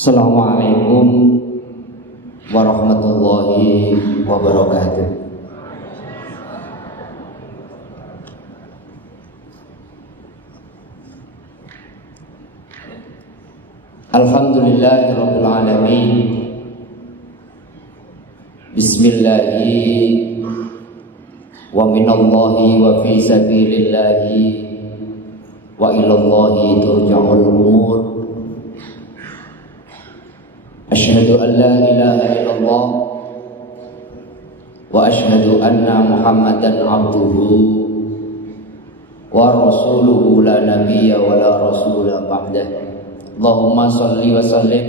Assalamualaikum warahmatullahi wabarakatuh. Alhamdulillahirabbil alamin. Bismillahi wa minallahi wa fi sabilillahi wa ilallahi turja'ul umur. Asyhadu an la ilaha illallah wa asyhadu anna Muhammadan abduhu wa rasuluhu la nabiyya wa la rasula ba'dah. Allahumma salli wa sallim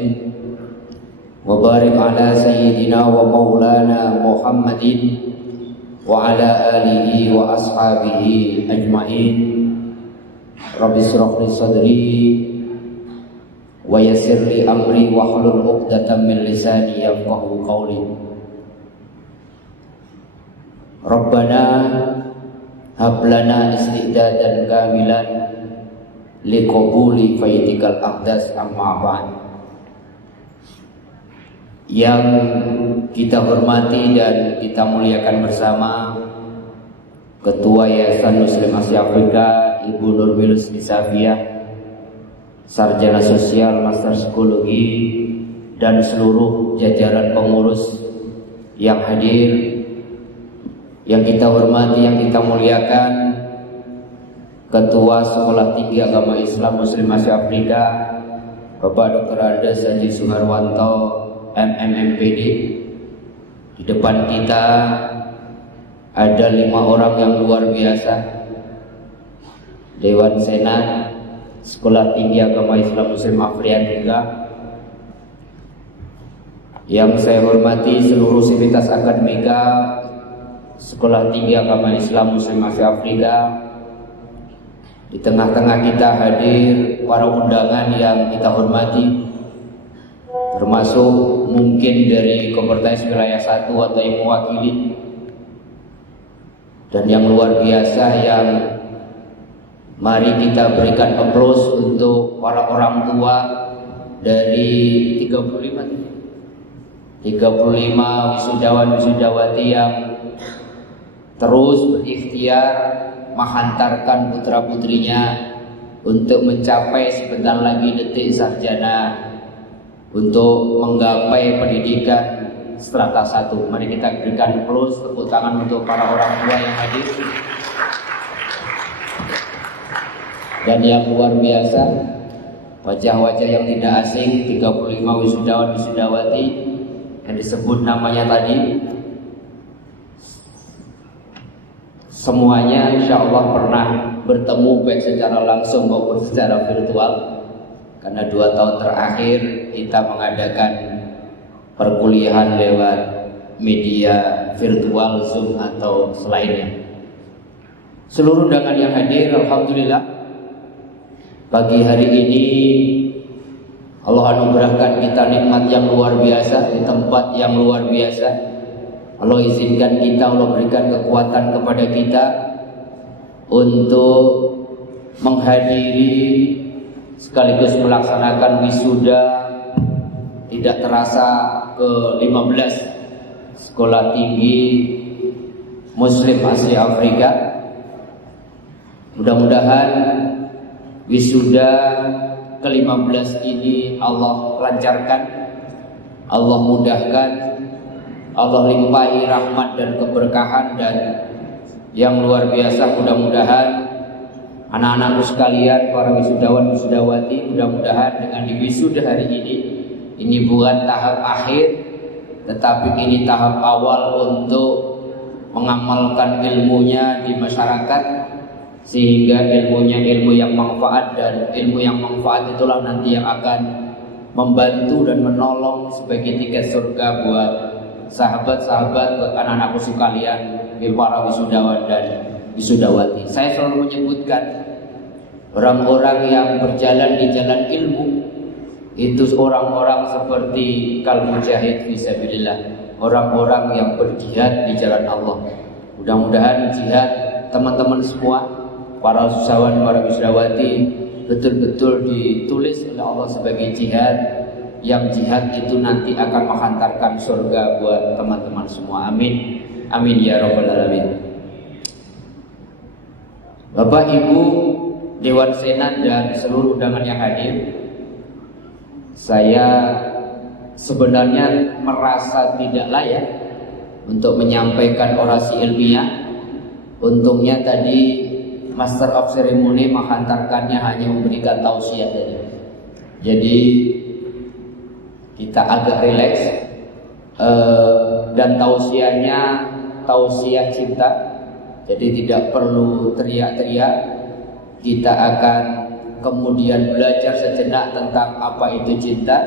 wa barik ala sayyidina wa maulana Muhammadin wa ala alihi wa ashabihi ajma'in. Rabbi shrah li sadri wa yassir li amri wahlul 'uqdatam min lisani yafqahu qawli. Rabbana hab lana istidadan kamilan liqabuli faidikal aqdas amma ba'd. Yang kita hormati dan kita muliakan bersama Ketua Yayasan Muslim Asia Afrika Ibu Nurbilus Nisafiyah, Sarjana Sosial, Master Psikologi, dan seluruh jajaran pengurus yang hadir, yang kita hormati, yang kita muliakan, Ketua Sekolah Tinggi Agama Islam Muslim Asia Afrika Bapak Dr. Ardes Haji Suharwanto MMMPD. Di depan kita ada 5 orang yang luar biasa, Dewan Senat Sekolah Tinggi Agama Islam Muslim Afrika. Yang saya hormati seluruh sivitas akademika Sekolah Tinggi Agama Islam Muslim Asia Afrika. Di tengah-tengah kita hadir para undangan yang kita hormati, termasuk mungkin dari Kompetensi Wilayah 1 atau yang mewakili, dan yang luar biasa yang mari kita berikan aplaus untuk para orang tua dari 35 wisudawan-wisudawati yang terus berikhtiar menghantarkan putra-putrinya untuk mencapai sebentar lagi detik sarjana, untuk menggapai pendidikan strata 1. Mari kita berikan aplaus, tepuk tangan untuk para orang tua yang hadir. Dan yang luar biasa, wajah-wajah yang tidak asing, 35 wisudawan-wisudawati yang disebut namanya tadi, semuanya insya Allah pernah bertemu baik secara langsung maupun secara virtual. Karena 2 tahun terakhir kita mengadakan perkuliahan lewat media virtual, Zoom atau selainnya. Seluruh undangan yang hadir, alhamdulillah, pagi hari ini Allah anugerahkan kita nikmat yang luar biasa, di tempat yang luar biasa. Allah izinkan kita, Allah berikan kekuatan kepada kita untuk menghadiri sekaligus melaksanakan wisuda tidak terasa ke-15 Sekolah Tinggi Muslim Asia Afrika. Mudah-mudahan wisuda ke-15 ini Allah lancarkan, Allah mudahkan, Allah limpahi rahmat dan keberkahan dan yang luar biasa. Mudah-mudahan anak-anakku sekalian, para wisudawan wisudawati, mudah-mudahan dengan diwisuda hari ini bukan tahap akhir, tetapi ini tahap awal untuk mengamalkan ilmunya di masyarakat, sehingga ilmunya ilmu yang manfaat, dan ilmu yang manfaat itulah nanti yang akan membantu dan menolong sebagai tiket surga buat sahabat-sahabat, buat anak-anakku sekalian, para wisudawan dan wisudawati. Saya selalu menyebutkan orang-orang yang berjalan di jalan ilmu itu orang-orang seperti kal mujahid fisabilillah, orang-orang yang berjihad di jalan Allah. Mudah-mudahan jihad teman-teman semua, para usahawan, para wisudawati, betul-betul ditulis oleh Allah sebagai jihad, yang jihad itu nanti akan menghantarkan surga buat teman-teman semua. Amin, amin ya rabbal alamin. Bapak Ibu Dewan Senat dan seluruh undangan yang hadir, saya sebenarnya merasa tidak layak untuk menyampaikan orasi ilmiah. Untungnya tadi Master of Ceremony menghantarkannya hanya memberikan tausiah tadi. Jadi kita agak rileks, dan tausiahnya tausiah cinta. Jadi tidak perlu teriak-teriak. Kita akan kemudian belajar sejenak tentang apa itu cinta,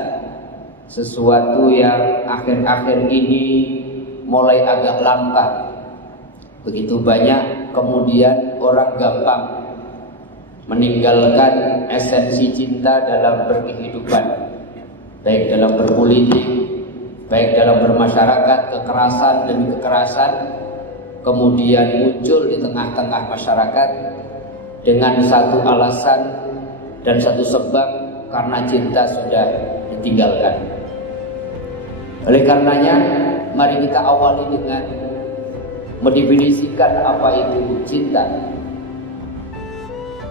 sesuatu yang akhir-akhir ini mulai agak langka. Begitu banyak kemudian orang gampang meninggalkan esensi cinta dalam berkehidupan, baik dalam berpolitik, baik dalam bermasyarakat. Kekerasan demi kekerasan kemudian muncul di tengah-tengah masyarakat dengan satu alasan dan satu sebab, karena cinta sudah ditinggalkan. Oleh karenanya, mari kita awali dengan mendefinisikan apa itu cinta.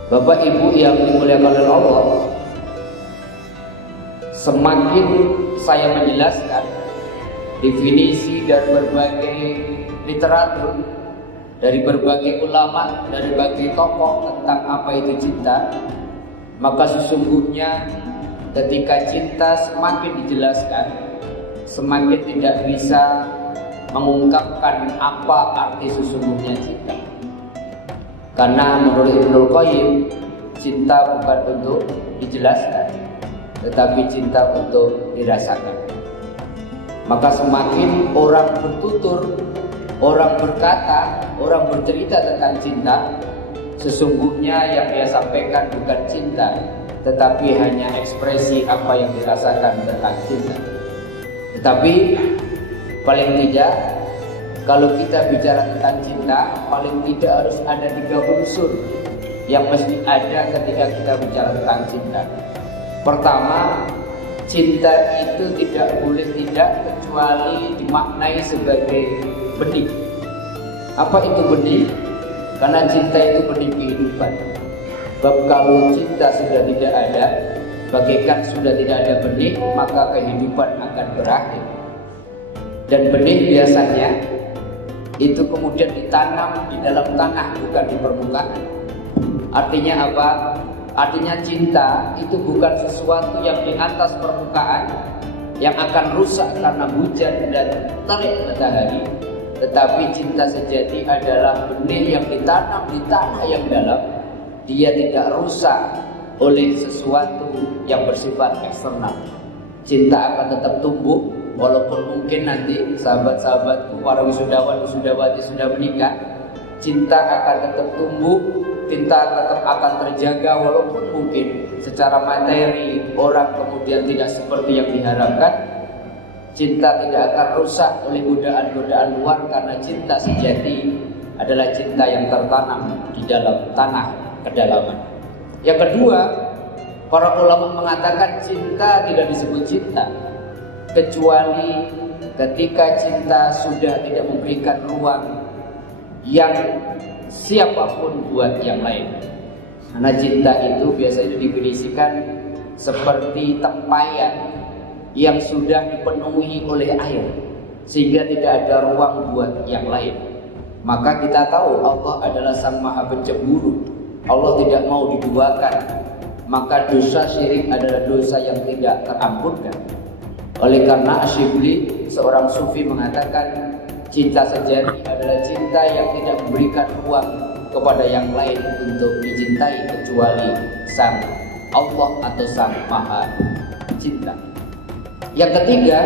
Bapak Ibu yang dimuliakan oleh Allah, semakin saya menjelaskan definisi dari berbagai literatur, dari berbagai ulama, dari berbagai tokoh tentang apa itu cinta, maka sesungguhnya ketika cinta semakin dijelaskan, semakin tidak bisa mengungkapkan apa arti sesungguhnya cinta. Karena menurut Ibnul Qayyim, cinta bukan untuk dijelaskan, tetapi cinta untuk dirasakan. Maka semakin orang bertutur, orang berkata, orang bercerita tentang cinta, sesungguhnya yang dia sampaikan bukan cinta, tetapi hanya ekspresi apa yang dirasakan tentang cinta. Tetapi paling tidak, kalau kita bicara tentang cinta, paling tidak harus ada 3 unsur yang mesti ada ketika kita bicara tentang cinta. Pertama, cinta itu tidak boleh tidak kecuali dimaknai sebagai benih. Apa itu benih? Karena cinta itu benih kehidupan. Sebab kalau cinta sudah tidak ada, bagaikan sudah tidak ada benih, maka kehidupan akan berakhir. Dan benih biasanya itu kemudian ditanam di dalam tanah, bukan di permukaan. Artinya apa? Artinya cinta itu bukan sesuatu yang di atas permukaan, yang akan rusak karena hujan dan terik matahari. Tetapi cinta sejati adalah benih yang ditanam di tanah yang dalam. Dia tidak rusak oleh sesuatu yang bersifat eksternal. Cinta akan tetap tumbuh, walaupun mungkin nanti sahabat-sahabatku, para wisudawan, wisudawati sudah menikah. Cinta akan tetap tumbuh, cinta tetap akan terjaga, walaupun mungkin secara materi orang kemudian tidak seperti yang diharapkan. Cinta tidak akan rusak oleh godaan-godaan luar, karena cinta sejati adalah cinta yang tertanam di dalam tanah kedalaman. Yang kedua, para ulama mengatakan cinta tidak disebut cinta kecuali ketika cinta sudah tidak memberikan ruang yang siapapun buat yang lain. Karena cinta itu biasanya didefinisikan seperti tempayan yang sudah dipenuhi oleh air. sehingga tidak ada ruang buat yang lain. Maka kita tahu Allah adalah Sang Maha Pencemburu. Allah tidak mau diduakan. Maka dosa syirik adalah dosa yang tidak terampunkan. Oleh karena Asyibli, seorang sufi, mengatakan cinta sejati adalah cinta yang tidak memberikan ruang kepada yang lain untuk dicintai kecuali Sang Allah atau Sang Maha Cinta. Yang ketiga,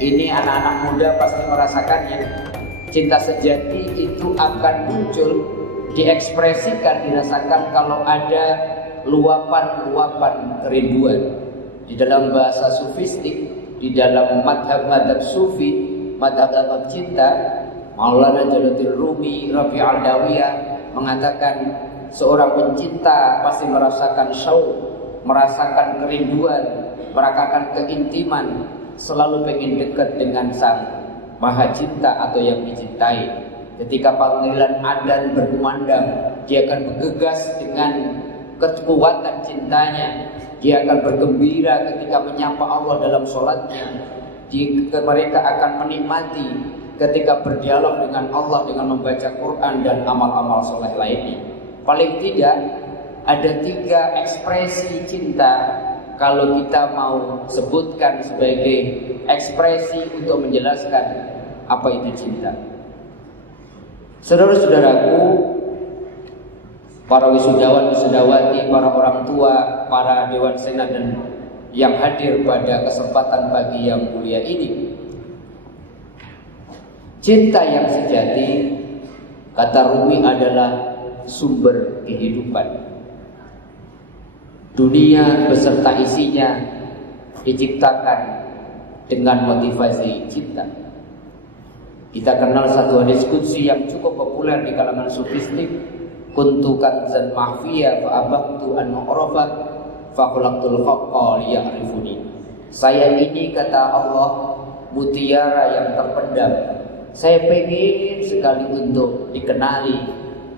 ini anak-anak muda pasti merasakannya. Cinta sejati itu akan muncul, diekspresikan, dirasakan kalau ada luapan-luapan kerinduan. Di dalam bahasa sufistik, di dalam madhab-madhab sufi, madhab-madhab cinta, Maulana Jalaluddin Rumi, Rabi' al-Dawiyah mengatakan seorang pencinta pasti merasakan syauq, merasakan kerinduan, merasakan keintiman, selalu pengen dekat dengan Sang Maha Cinta atau yang dicintai. Ketika panggilan adzan berkumandang, dia akan bergegas dengan kekuatan cintanya. Dia akan bergembira ketika menyapa Allah dalam sholatnya. Mereka akan menikmati ketika berdialog dengan Allah dengan membaca Quran dan amal-amal soleh lainnya. Paling tidak ada 3 ekspresi cinta kalau kita mau sebutkan sebagai ekspresi untuk menjelaskan apa itu cinta. Saudara-saudaraku, para wisudawan-wisudawati, para orang tua, para dewan senat dan yang hadir pada kesempatan pagi yang mulia ini, cinta yang sejati, kata Rumi, adalah sumber kehidupan. Dunia beserta isinya diciptakan dengan motivasi cinta. Kita kenal satu hadis qudsi yang cukup populer di kalangan sufistik, kuntu kanzan mahfiyah fa abaqtu an u'rafa fa khalaqtul haqqa liya'rifuni. Saya ini, kata Allah, mutiara yang terpendam. Saya pengen sekali untuk dikenali,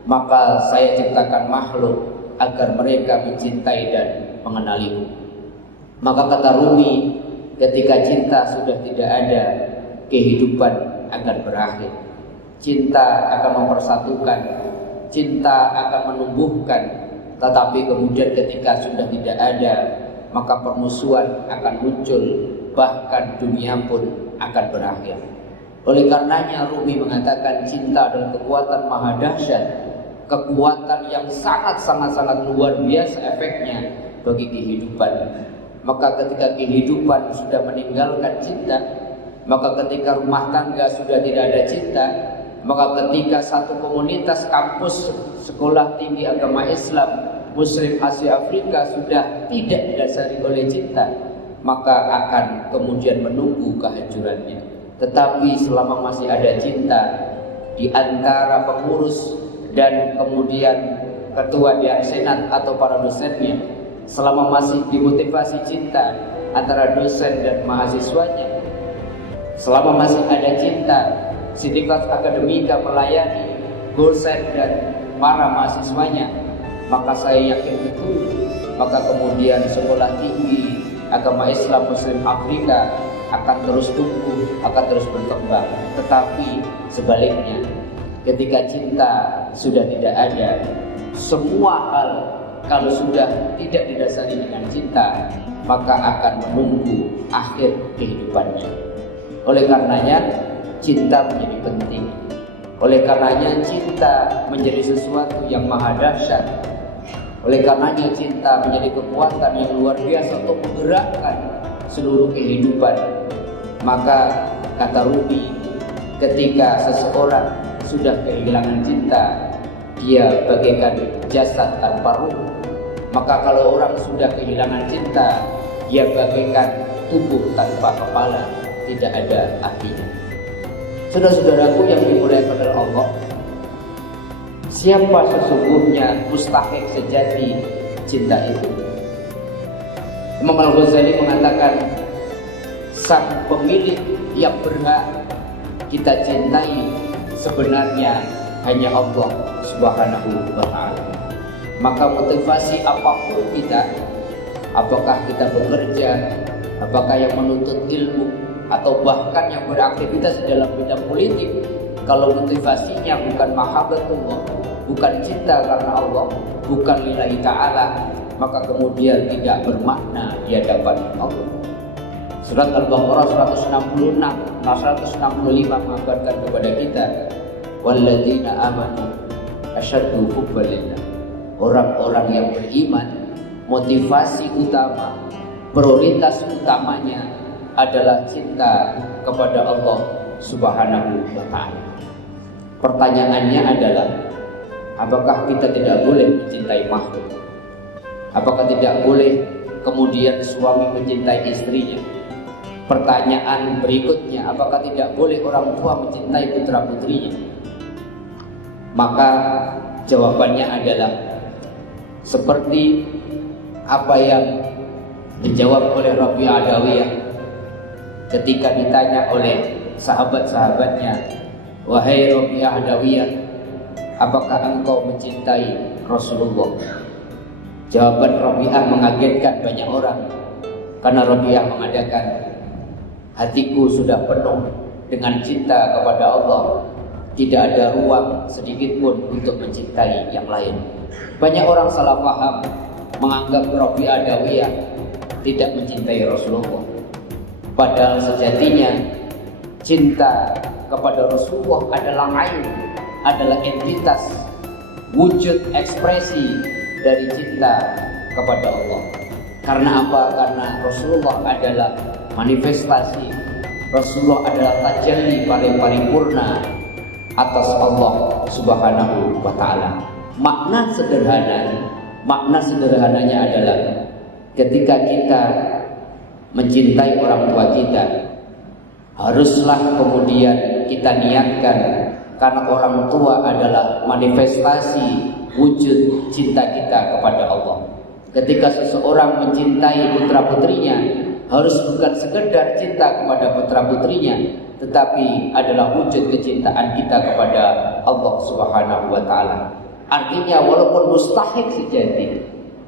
maka saya ciptakan makhluk agar mereka mencintai dan mengenaliku. Maka kata Rumi, ketika cinta sudah tidak ada, kehidupan akan berakhir. Cinta akan mempersatukan, cinta akan menumbuhkan. Tetapi kemudian ketika sudah tidak ada, maka permusuhan akan muncul, bahkan dunia pun akan berakhir. Oleh karenanya Rumi mengatakan cinta adalah kekuatan maha dahsyat, kekuatan yang sangat luar biasa efeknya bagi kehidupan. Maka ketika kehidupan sudah meninggalkan cinta, maka ketika rumah tangga sudah tidak ada cinta, maka ketika satu komunitas kampus sekolah tinggi agama Islam Muslim Asia Afrika sudah tidak didasari oleh cinta, maka akan kemudian menunggu kehancurannya. Tetapi selama masih ada cinta di antara pengurus dan kemudian ketua dewan senat atau para dosennya, selama masih dimotivasi cinta antara dosen dan mahasiswanya, selama masih ada cinta sindikat akademika melayani dosen dan para mahasiswanya, maka saya yakin betul, maka kemudian sekolah tinggi agama Islam Muslim Afrika akan terus tumbuh, akan terus berkembang. Tetapi sebaliknya, ketika cinta sudah tidak ada, semua hal kalau sudah tidak didasari dengan cinta, maka akan menunggu akhir kehidupannya. Oleh karenanya cinta menjadi penting. Oleh karenanya cinta menjadi sesuatu yang maha dahsyat. Oleh karenanya cinta menjadi kekuatan yang luar biasa untuk menggerakkan seluruh kehidupan. Maka kata Rumi, ketika seseorang sudah kehilangan cinta, dia bagaikan jasad tanpa ruh. Maka kalau orang sudah kehilangan cinta, dia bagaikan tubuh tanpa kepala, tidak ada artinya. Saudara-saudaraku yang dimuliakan oleh Allah, siapa sesungguhnya mustahik sejati cinta itu? Imam Al-Ghazali mengatakan, sang pemilik yang berhak kita cintai sebenarnya hanya Allah Subhanahu wa ta'ala. Maka motivasi apapun kita, apakah kita bekerja, apakah yang menuntut ilmu, atau bahkan yang beraktivitas dalam bidang politik, kalau motivasinya bukan mahabbatullah, bukan cinta karena Allah, bukan lillahi ta'ala, maka kemudian tidak bermakna di hadapan Allah. Surat Al-Baqarah 165 mengabarkan kepada kita, walladzina amanu asyaddu hubban lillah. Orang-orang yang beriman, motivasi utama, prioritas utamanya adalah cinta kepada Allah Subhanahu wa ta'ala. Pertanyaannya adalah, apakah kita tidak boleh mencintai makhluk? Apakah tidak boleh kemudian suami mencintai istrinya? Pertanyaan berikutnya, apakah tidak boleh orang tua mencintai putra-putrinya? Maka jawabannya adalah seperti apa yang dijawab oleh Rabi'ah Adawiyah ketika ditanya oleh sahabat-sahabatnya, wahai Rabi'ah Adawiyah, apakah engkau mencintai Rasulullah? Jawaban Rabi'ah mengagetkan banyak orang, karena Rabi'ah mengatakan, hatiku sudah penuh dengan cinta kepada Allah, tidak ada ruang sedikit pun untuk mencintai yang lain. Banyak orang salah paham, menganggap Rabi'ah Adawiyah tidak mencintai Rasulullah. Padahal sejatinya cinta kepada Rasulullah adalah ain, adalah entitas, wujud ekspresi dari cinta kepada Allah. Karena apa? Karena Rasulullah adalah manifestasi, Rasulullah adalah tajalli paling paripurna atas Allah Subhanahu wa ta'ala. Makna sederhananya adalah ketika kita mencintai orang tua kita, haruslah kemudian kita niatkan, karena orang tua adalah manifestasi wujud cinta kita kepada Allah. Ketika seseorang mencintai putra-putrinya, harus bukan sekedar cinta kepada putra-putrinya, tetapi adalah wujud kecintaan kita kepada Allah Subhanahu wa ta'ala. Artinya walaupun mustahik sejati,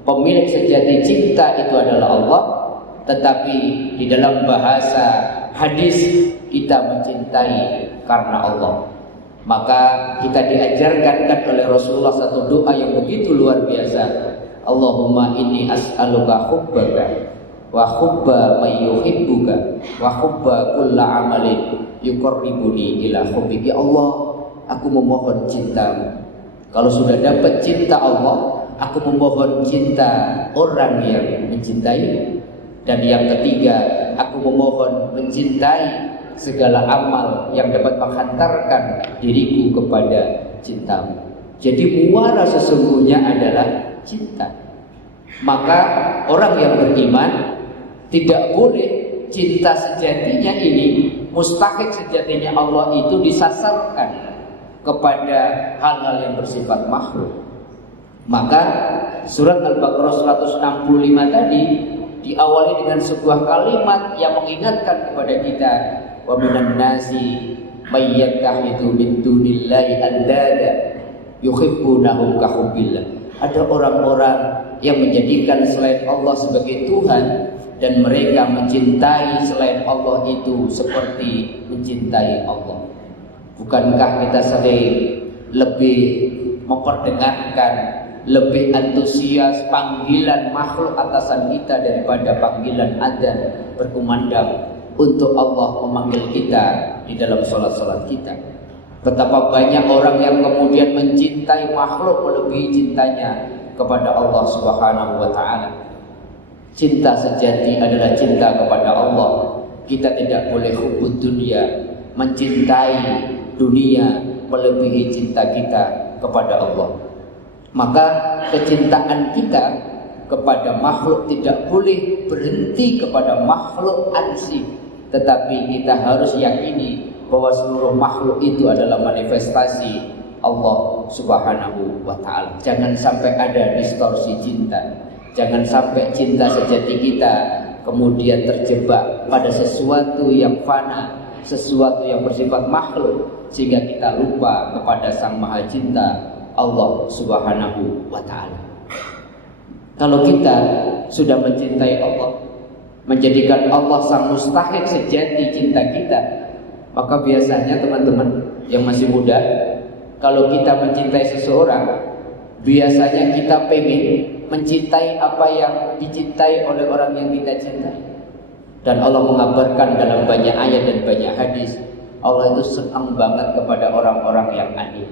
pemilik sejati cinta itu adalah Allah, tetapi di dalam bahasa hadis kita mencintai karena Allah. Maka kita diajarkan oleh Rasulullah satu doa yang begitu luar biasa. Allahumma inni as'aluka hubbaka wa hubba man yuhibbuka wa hubba kulla amalin yuqarribuni ila hubbika. Ya Allah, aku memohon cintamu. Kalau sudah dapat cinta Allah, aku memohon cinta orang yang mencintai. Dan yang ketiga, aku memohon mencintai segala amal yang dapat menghantarkan diriku kepada cintamu. Jadi muara sesungguhnya adalah cinta. Maka orang yang beriman tidak boleh cinta sejatinya ini, mustahik sejatinya Allah itu disasarkan kepada hal-hal yang bersifat makhluk. Maka surat Al-Baqarah 165 tadi diawali dengan sebuah kalimat yang mengingatkan kepada kita, wa minan nasi may yattakhidhu min dunillahi andada yuhibbunahum ka hubbillah. Ada orang-orang yang menjadikan selain Allah sebagai Tuhan, dan mereka mencintai selain Allah itu seperti mencintai Allah. Bukankah kita sering lebih memperdengarkan, lebih antusias panggilan makhluk atasan kita daripada panggilan adzan berkumandang untuk Allah memanggil kita di dalam sholat-sholat kita? Betapa banyak orang yang kemudian mencintai makhluk melebihi cintanya kepada Allah Subhanahu wa ta'ala. Cinta sejati adalah cinta kepada Allah. Kita tidak boleh hubbud dunia, mencintai dunia melebihi cinta kita kepada Allah. Maka kecintaan kita kepada makhluk tidak boleh berhenti kepada makhluk ansih, tetapi kita harus yakini bahwa seluruh makhluk itu adalah manifestasi Allah Subhanahu wa ta'ala. Jangan sampai ada distorsi cinta. Jangan sampai cinta sejati kita kemudian terjebak pada sesuatu yang fana, sesuatu yang bersifat makhluk, sehingga kita lupa kepada Sang Maha Cinta Allah Subhanahu wa ta'ala. Kalau kita sudah mencintai Allah, menjadikan Allah sang mustahik sejati cinta kita, maka biasanya teman-teman yang masih muda, kalau kita mencintai seseorang, biasanya kita pengen mencintai apa yang dicintai oleh orang yang kita cintai. Dan Allah mengabarkan dalam banyak ayat dan banyak hadis, Allah itu senang banget kepada orang-orang yang adil.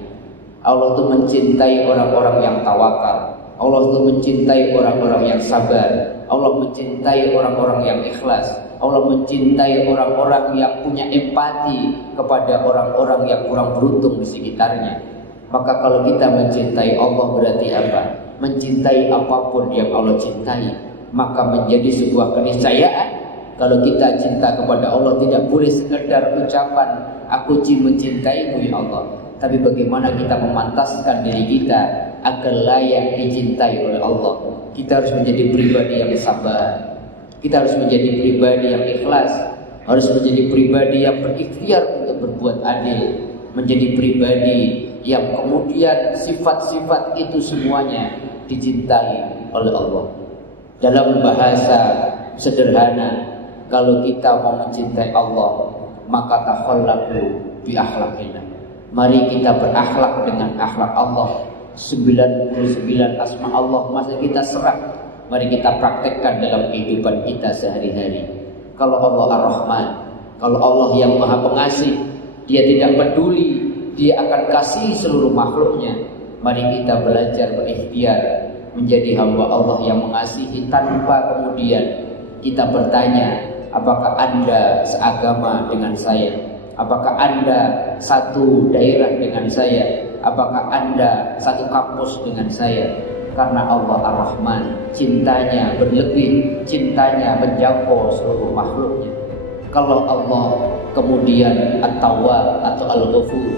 Allah itu mencintai orang-orang yang tawakal. Allah itu mencintai orang-orang yang sabar. Allah mencintai orang-orang yang ikhlas. Allah mencintai orang-orang yang punya empati kepada orang-orang yang kurang beruntung di sekitarnya. Maka kalau kita mencintai Allah berarti apa? Mencintai apapun yang Allah cintai. Maka menjadi sebuah keniscayaan, kalau kita cinta kepada Allah tidak boleh sekedar ucapan aku mencintaimu ya Allah, tapi bagaimana kita memantaskan diri kita agar layak dicintai oleh Allah. Kita harus menjadi pribadi yang sabar. Kita harus menjadi pribadi yang ikhlas. Harus menjadi pribadi yang berikhtiar untuk berbuat adil. Menjadi pribadi yang kemudian sifat-sifat itu semuanya dicintai oleh Allah. Dalam bahasa sederhana, kalau kita mau mencintai Allah, maka takhallaqu bi akhlaqina. Mari kita berakhlak dengan akhlak Allah. 99 asma Allah masa kita serap, mari kita praktekkan dalam kehidupan kita sehari-hari. Kalau Allah Ar-Rahman, kalau Allah yang Maha Pengasih, Dia tidak peduli, Dia akan kasih seluruh makhluknya. Mari kita belajar berikhtiar menjadi hamba Allah yang mengasihi tanpa kemudian kita bertanya, apakah Anda seagama dengan saya? Apakah Anda satu daerah dengan saya? Apakah Anda satu kampus dengan saya? Karena Allah Ar-Rahman, cintanya berlebih, cintanya menjangkau seluruh makhluknya. Kalau Allah kemudian At-Tawwab atau Al-Ghafur,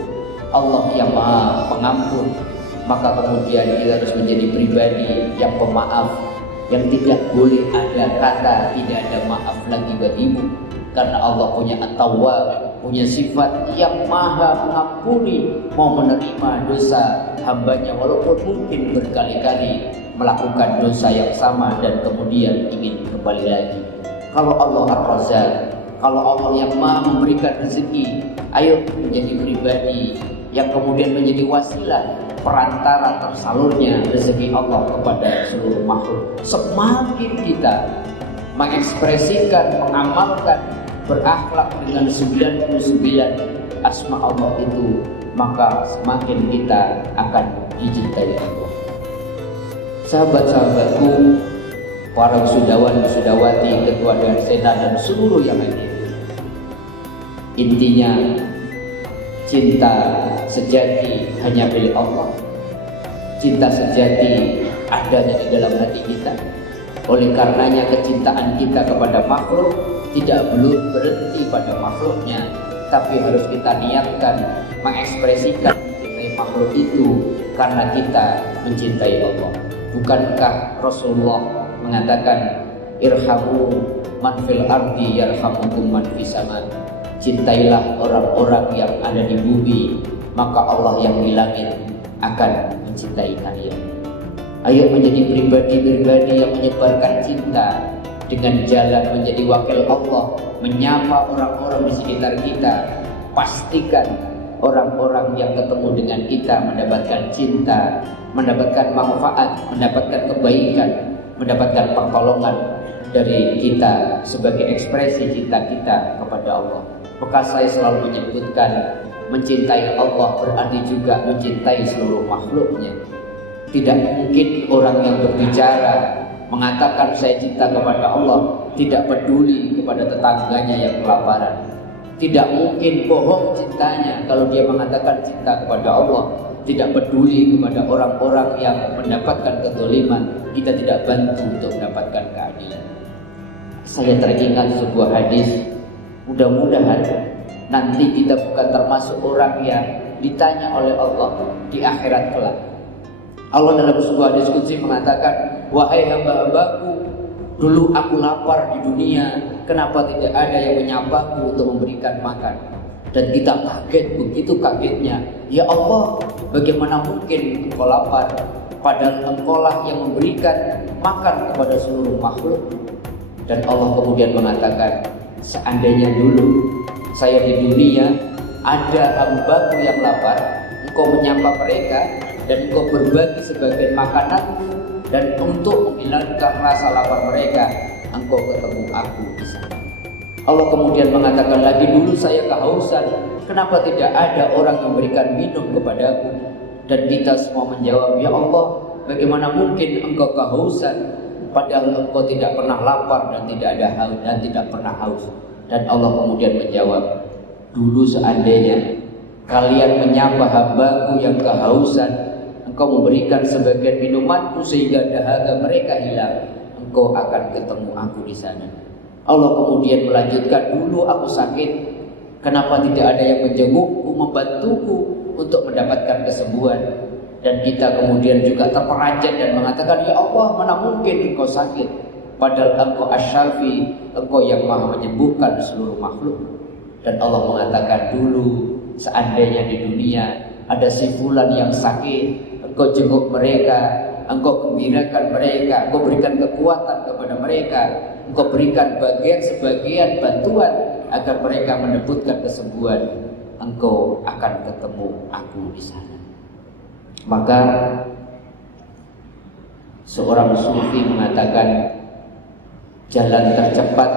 Allah yang Maha Pengampun, maka kemudian kita harus menjadi pribadi yang pemaaf, yang tidak boleh ada kata tidak ada maaf lagi bagimu. Karena Allah punya At-Tawwab, punya sifat yang Maha mengampuni, mau menerima dosa hambanya walaupun mungkin berkali-kali melakukan dosa yang sama dan kemudian ingin kembali lagi. Kalau Allah Ar-Razzaq, kalau Allah yang Maha memberikan rezeki, ayo menjadi pribadi yang kemudian menjadi wasilah perantara tersalurnya rezeki Allah kepada seluruh makhluk. Semakin kita mengekspresikan, mengamalkan, berakhlak dengan 99 asma Allah itu, maka semakin kita akan dicintai Allah. Sahabat-sahabatku, para wisudawan, wisudawati, ketua dan sena dan seluruh yang hadir, intinya cinta sejati hanya milik Allah. Cinta sejati adanya di dalam hati kita. Oleh karenanya kecintaan kita kepada makhluk tidak belum berhenti pada makhluknya, tapi harus kita niatkan mengekspresikan mencintai makhluk itu karena kita mencintai Allah. Bukankah Rasulullah mengatakan irhamu man fil ardi yarhamukum man fis sama? Cintailah orang-orang yang ada di bumi, maka Allah yang di langit akan mencintai kalian. Ayo menjadi pribadi-pribadi yang menyebarkan cinta dengan jalan menjadi wakil Allah, menyapa orang-orang di sekitar kita. Pastikan orang-orang yang ketemu dengan kita mendapatkan cinta, mendapatkan manfaat, mendapatkan kebaikan, mendapatkan pertolongan dari kita sebagai ekspresi cinta kita kepada Allah. Maka saya selalu menyebutkan mencintai Allah berarti juga mencintai seluruh makhluknya. Tidak mungkin orang yang berbicara mengatakan saya cinta kepada Allah tidak peduli kepada tetangganya yang kelaparan. Tidak mungkin bohong cintanya kalau dia mengatakan cinta kepada Allah, tidak peduli kepada orang-orang yang mendapatkan kezaliman. Kita tidak bantu untuk mendapatkan keadilan. Saya teringat sebuah hadis, mudah-mudahan nanti kita bukan termasuk orang yang ditanya oleh Allah di akhirat kelak. Allah dalam sebuah hadis qudsi mengatakan, wahai hamba-hambaku, dulu aku lapar di dunia, kenapa tidak ada yang menyapaku untuk memberikan makan? Dan kita kaget, begitu kagetnya, ya Allah, bagaimana mungkin engkau lapar, padahal engkau lah yang memberikan makan kepada seluruh makhluk. Dan Allah kemudian mengatakan, seandainya dulu saya di dunia ada hambaku yang lapar, engkau menyapa mereka dan engkau berbagi sebagian makanan, dan untuk menghilangkan rasa lapar mereka engkau ketemu aku di sana. Allah kemudian mengatakan lagi, dulu saya kehausan, kenapa tidak ada orang yang memberikan minum kepadaku? Dan kita semua menjawab, ya Allah, bagaimana mungkin engkau kehausan padahal engkau tidak pernah lapar dan tidak ada haus dan tidak pernah haus. Dan Allah kemudian menjawab, dulu seandainya kalian menyapa hambaku yang kehausan, engkau memberikan sebagian minumanku sehingga dahaga mereka hilang, engkau akan ketemu aku di sana. Allah kemudian melanjutkan, dulu aku sakit, kenapa tidak ada yang menjengukku, membantuku untuk mendapatkan kesembuhan? Dan kita kemudian juga terperanjat dan mengatakan, ya Allah, mana mungkin engkau sakit, padahal engkau asy-syafi, engkau yang maha menyembuhkan seluruh makhluk. Dan Allah mengatakan, dulu seandainya di dunia ada si fulan yang sakit, engkau jenguk mereka, engkau gembirakan mereka, engkau berikan kekuatan kepada mereka, engkau berikan sebagian bantuan agar mereka mendapatkan kesembuhan, engkau akan ketemu aku di sana. Maka seorang sufi mengatakan, jalan tercepat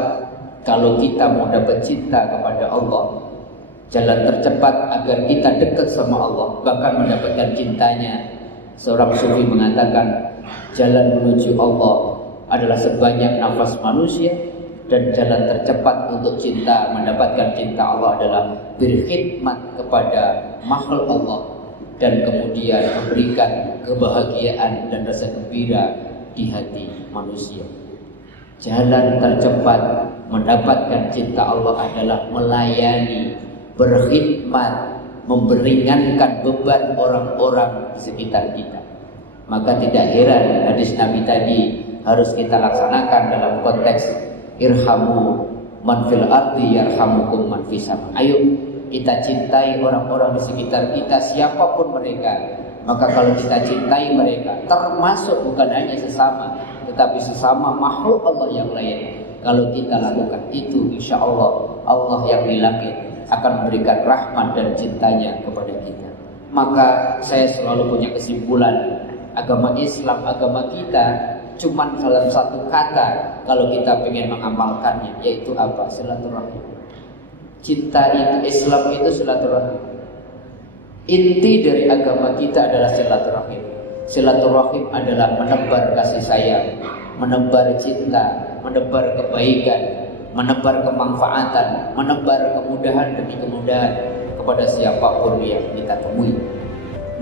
kalau kita mau dapat cinta kepada Allah, jalan tercepat agar kita dekat sama Allah, bahkan mendapatkan cintanya, seorang sufi mengatakan, jalan menuju Allah adalah sebanyak nafas manusia, dan jalan tercepat untuk cinta, mendapatkan cinta Allah adalah berkhidmat kepada makhluk Allah, dan kemudian memberikan kebahagiaan dan rasa gembira di hati manusia. Jalan tercepat mendapatkan cinta Allah adalah melayani, berkhidmat, memperingankan beban orang-orang di sekitar kita. Maka tidak heran hadis Nabi tadi harus kita laksanakan dalam konteks irhamu man fil ardi yarhamukum man fis sama. Ayo kita cintai orang-orang di sekitar kita, siapapun mereka. Maka kalau kita cintai mereka, termasuk bukan hanya sesama, tetapi sesama makhluk Allah yang lain, kalau kita lakukan itu, insya Allah Allah yang di langit akan memberikan rahmat dan cintanya kepada kita. Maka saya selalu punya kesimpulan, agama Islam, agama kita cuman dalam satu kata kalau kita pengen mengamalkannya, yaitu apa? Silaturahim. Cinta itu, Islam itu silaturahim. Inti dari agama kita adalah silaturahim. Silaturahim adalah menebar kasih sayang, menebar cinta, menebar kebaikan, menebar kemanfaatan, menebar kemudahan demi kemudahan kepada siapapun yang kita temui.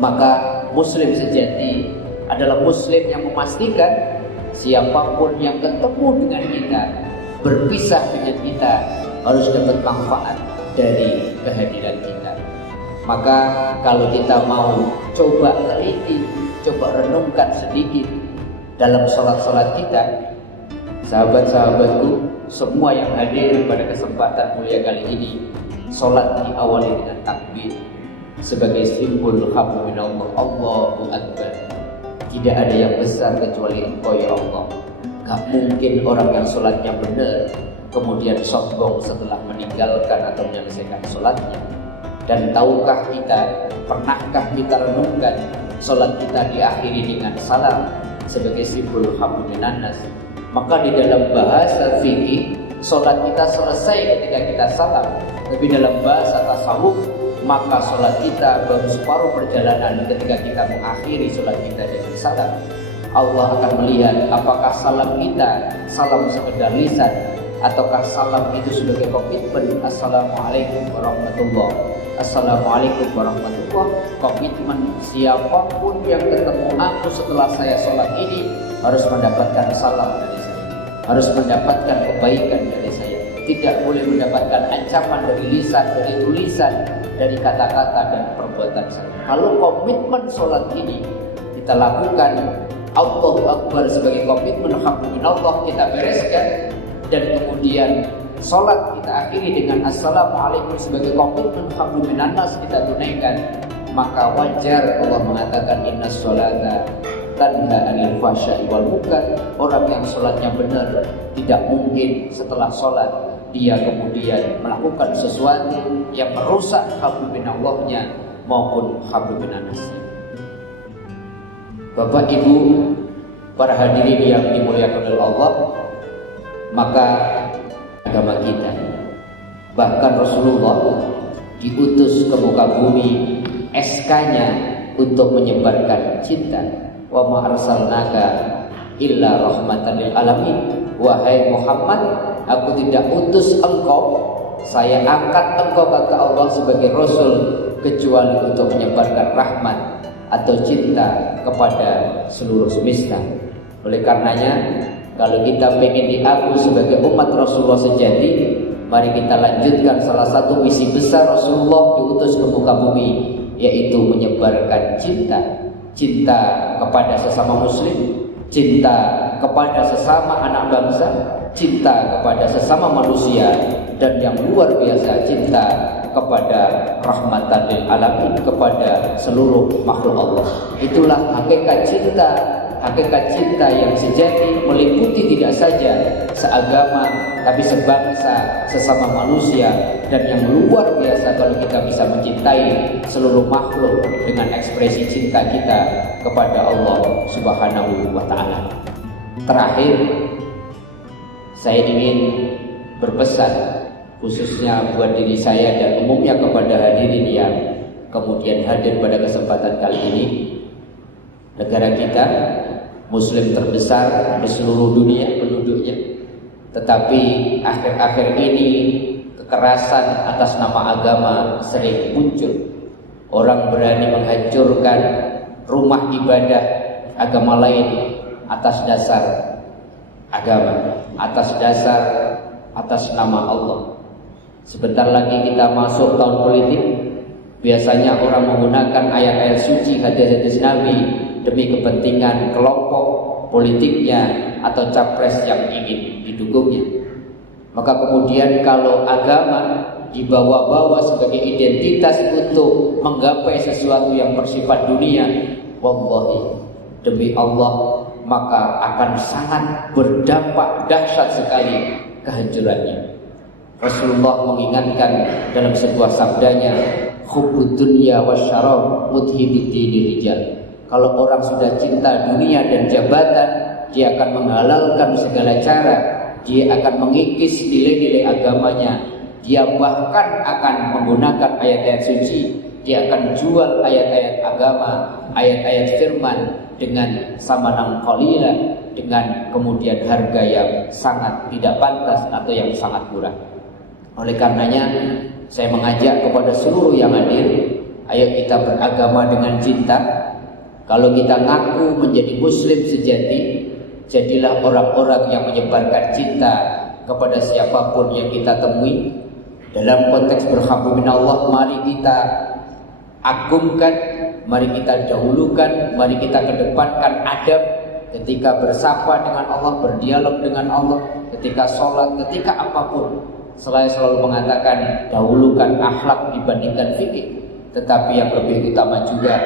Maka Muslim sejati adalah Muslim yang memastikan siapapun yang ketemu dengan kita, berpisah dengan kita, harus dapat manfaat dari kehadiran kita. Maka kalau kita mau coba teliti, coba renungkan sedikit dalam sholat-sholat kita, sahabat-sahabatku semua yang hadir pada kesempatan mulia kali ini, sholat diawali dengan takbir sebagai simbol habu minallah, Allahu Akbar. Tidak ada yang besar kecuali Engkau ya Allah. Gak mungkin orang yang sholatnya benar kemudian sombong setelah meninggalkan atau menyelesaikan sholatnya. Dan tahukah kita, pernahkah kita renungkan sholat kita diakhiri dengan salam sebagai simbol habu minannas? Maka di dalam bahasa fikih, sholat kita selesai ketika kita salam. Tapi dalam bahasa tasawuf, maka sholat kita baru separuh perjalanan ketika kita mengakhiri sholat kita dengan salam. Allah akan melihat apakah salam kita salam sekedar lisan, ataukah salam itu sebagai komitmen. Assalamualaikum warahmatullahi, assalamualaikum warahmatullahi, komitmen siapapun yang ketemu aku setelah saya sholat ini harus mendapatkan salam dari saya, harus mendapatkan kebaikan dari saya, tidak boleh mendapatkan ancaman dari lisan, dari tulisan, dari kata-kata dan perbuatan saya. Kalau komitmen sholat ini kita lakukan, Allahu Akbar sebagai komitmen haqqu minallah kita bereskan, dan kemudian sholat kita akhiri dengan assalamualaikum sebagai komitmen haqqu minannas kita tunaikan, maka wajar Allah mengatakan innas sholata tanha 'anil fahsya'i wal munkar. Orang yang sholatnya benar tidak mungkin setelah sholat dia kemudian melakukan sesuatu yang merusak hablum minallahnya maupun hablum minannasnya. Bapak Ibu, para hadirin yang dimuliakan oleh Allah, maka agama kita, bahkan Rasulullah diutus ke muka bumi, SK-nya untuk menyebarkan cinta. Wa ma arsalnaka illa rahmatan lil alamin. Wahai Muhammad, aku tidak utus engkau, saya angkat engkau kata Allah sebagai Rasul kecuali untuk menyebarkan rahmat atau cinta kepada seluruh semesta. Oleh karenanya, kalau kita pengen diaku sebagai umat Rasulullah sejati, mari kita lanjutkan salah satu misi besar Rasulullah diutus ke muka bumi, yaitu menyebarkan cinta. Cinta kepada sesama muslim, cinta kepada sesama anak bangsa, cinta kepada sesama manusia, dan yang luar biasa cinta kepada rahmatan lil alamin, kepada seluruh makhluk Allah. Itulah hakikat cinta. Hakikat cinta yang sejati meliputi tidak saja seagama, tapi sebangsa, sesama manusia, dan yang luar biasa kalau kita bisa mencintai seluruh makhluk dengan ekspresi cinta kita kepada Allah Subhanahu wa Ta'ala. Terakhir, saya ingin berpesan khususnya buat diri saya dan umumnya kepada hadirin yang kemudian hadir pada kesempatan kali ini. Negara kita Muslim terbesar di seluruh dunia penduduknya, tetapi akhir-akhir ini kekerasan atas nama agama sering muncul. Orang berani menghancurkan rumah ibadah agama lain atas dasar agama, atas nama Allah. Sebentar lagi kita masuk tahun politik. Biasanya orang menggunakan ayat-ayat suci, hadis-hadis Nabi demi kepentingan kelompok politiknya atau capres yang ingin didukungnya. Maka kemudian kalau agama dibawa-bawa sebagai identitas untuk menggapai sesuatu yang bersifat dunia, wallahi, demi Allah, maka akan sangat berdampak dahsyat sekali kehancurannya. Rasulullah mengingatkan dalam sebuah sabdanya, hubbud dunya wasyarab mudhibid dinir rijal. Kalau orang sudah cinta dunia dan jabatan, dia akan menghalalkan segala cara, dia akan mengikis nilai-nilai agamanya, dia bahkan akan menggunakan ayat-ayat suci, dia akan jual ayat-ayat agama, ayat-ayat firman dengan samanan qalila, dengan kemudian harga yang sangat tidak pantas atau yang sangat murah. Oleh karenanya, saya mengajak kepada seluruh yang hadir, ayo kita beragama dengan cinta. Kalau kita ngaku menjadi muslim sejati, jadilah orang-orang yang menyebarkan cinta kepada siapapun yang kita temui. Dalam konteks berhablum minallah, mari kita agungkan, mari kita dahulukan, mari kita kedepankan adab ketika bersapa dengan Allah, berdialog dengan Allah, ketika sholat, ketika apapun. Saya selalu mengatakan dahulukan akhlak dibandingkan fikih. Tetapi yang lebih utama juga,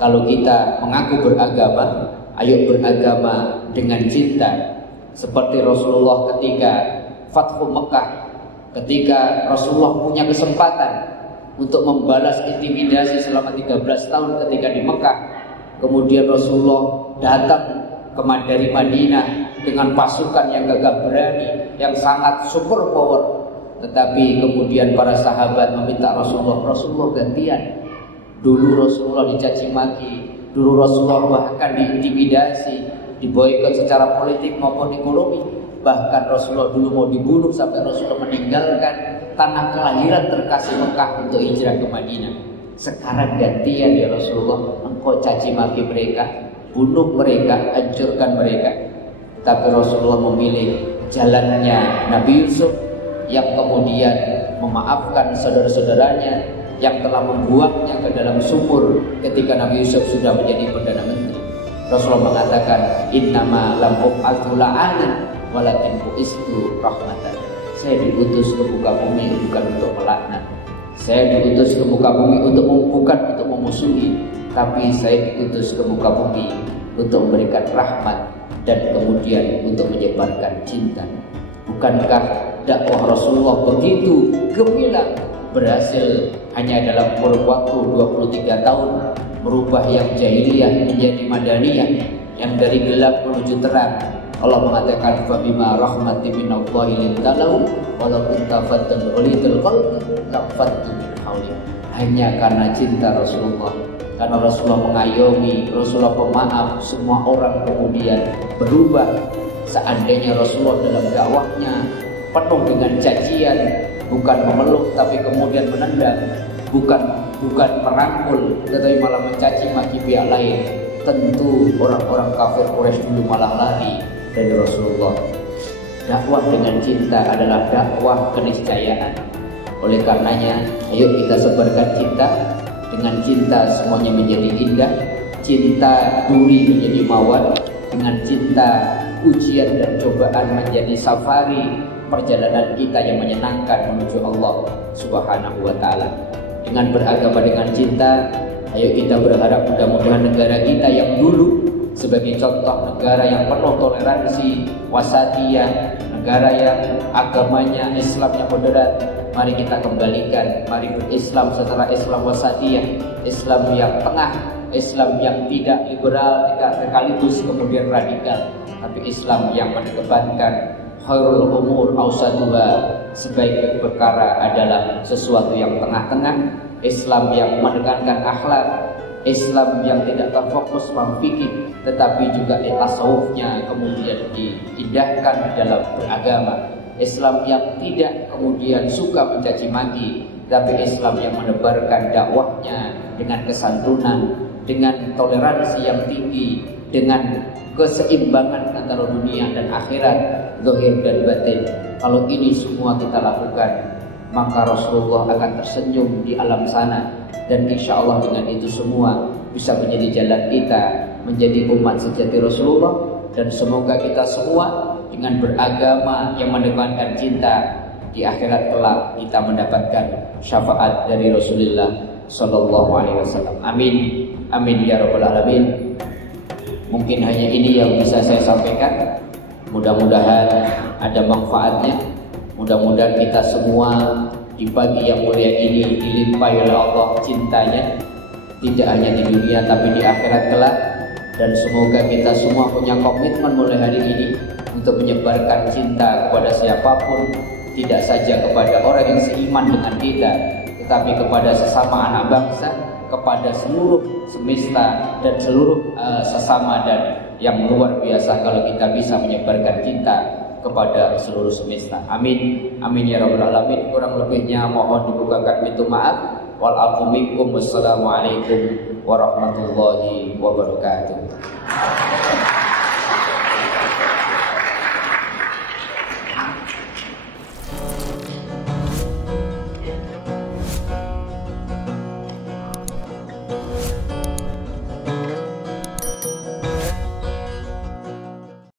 kalau kita mengaku beragama, ayo beragama dengan cinta. Seperti Rasulullah ketika Fathu Mekah, ketika Rasulullah punya kesempatan untuk membalas intimidasi selama 13 tahun ketika di Mekah. Kemudian Rasulullah datang dari Madinah dengan pasukan yang gagah berani, yang sangat super power. Tetapi kemudian para sahabat meminta Rasulullah gantian. Dulu Rasulullah dicaci maki, dulu Rasulullah bahkan diintimidasi, diboikot secara politik maupun ekonomi. Bahkan Rasulullah dulu mau dibunuh sampai Rasulullah meninggalkan tanah kelahiran terkasih Mekah untuk hijrah ke Madinah. Sekarang gantian ya Rasulullah, engkau caci maki mereka, bunuh mereka, hancurkan mereka. Tapi Rasulullah memilih jalannya Nabi Yusuf, yang kemudian memaafkan saudara-saudaranya yang telah membuangnya ke dalam sumur ketika Nabi Yusuf sudah menjadi Perdana Menteri. Rasulullah mengatakan, innama lam ub'atsu la'anan walakin bu'istu rahmatan. Saya diutus ke muka bumi bukan untuk melaknat. Saya diutus ke muka bumi bukan untuk memusuhi, tapi saya diutus ke muka bumi untuk memberikan rahmat, dan kemudian untuk menyebarkan cinta. Bukankah dakwah Rasulullah begitu gemilang, berhasil hanya dalam kurun waktu 23 tahun merubah yang jahiliyah menjadi madaniyah, yang dari gelap menuju terang. Allah mengatakan fabima rahmatin minallahi lintalau walau kunta faddan ghalidul qalbi lafaddu min hawlik. Hanya karena cinta Rasulullah, karena Rasulullah mengayomi, Rasulullah pemaaf, semua orang kemudian berubah. Seandainya Rasulullah dalam dakwahnya penuh dengan cacian, bukan memeluk tapi kemudian menendang, bukan merangkul tetapi malah mencaci maki pihak lain, tentu orang-orang kafir Quraisy dulu malah lari dari Rasulullah. Dakwah dengan cinta adalah dakwah keniscayaan. Oleh karenanya, ayo kita sebarkan cinta. Dengan cinta semuanya menjadi indah. Cinta duri menjadi mawar. Dengan cinta ujian dan cobaan menjadi safari perjalanan kita yang menyenangkan menuju Allah Subhanahu wa ta'ala. Dengan beragama dengan cinta, ayo kita berharap mudah-mudahan negara kita yang dulu sebagai contoh negara yang penuh toleransi, wasatiyah, negara yang agamanya Islamnya moderat, mari kita kembalikan. Mari berislam secara Islam wasatiyah, Islam yang tengah, Islam yang tidak liberal, tidak sekaligus kemudian radikal, tapi Islam yang mengedepankan khairul umur awsaduha, sebaik perkara adalah sesuatu yang tengah-tengah, Islam yang menekankan akhlak, Islam yang tidak terfokus pada fikih, tetapi juga tasawufnya kemudian diindahkan dalam beragama. Islam yang tidak kemudian suka mencaci maki, tapi Islam yang menebarkan dakwahnya dengan kesantunan, dengan toleransi yang tinggi, dengan keseimbangan antara dunia dan akhirat, zahir dan batin. Kalau ini semua kita lakukan, maka Rasulullah akan tersenyum di alam sana. Dan insya Allah dengan itu semua bisa menjadi jalan kita menjadi umat sejati Rasulullah. Dan semoga kita semua dengan beragama yang mendepankan cinta, di akhirat kelak kita mendapatkan syafaat dari Rasulullah Sallallahu Alaihi Wasallam. Amin, amin ya rabbal alamin. Mungkin hanya ini yang bisa saya sampaikan. Mudah-mudahan ada manfaatnya. Mudah-mudahan kita semua di pagi yang mulia ini dilimpahi oleh Allah cintanya, tidak hanya di dunia tapi di akhirat kelak. Dan semoga kita semua punya komitmen mulai hari ini untuk menyebarkan cinta kepada siapapun, tidak saja kepada orang yang seiman dengan kita, tetapi kepada sesama anak bangsa, kepada seluruh semesta dan seluruh sesama, dan yang luar biasa kalau kita bisa menyebarkan cinta kepada seluruh semesta. Amin, amin ya rabbal alamin. Kurang lebihnya mohon dibukakan pintu maaf. Wal afu minkum. Wassalamualaikum warahmatullahi wabarakatuh.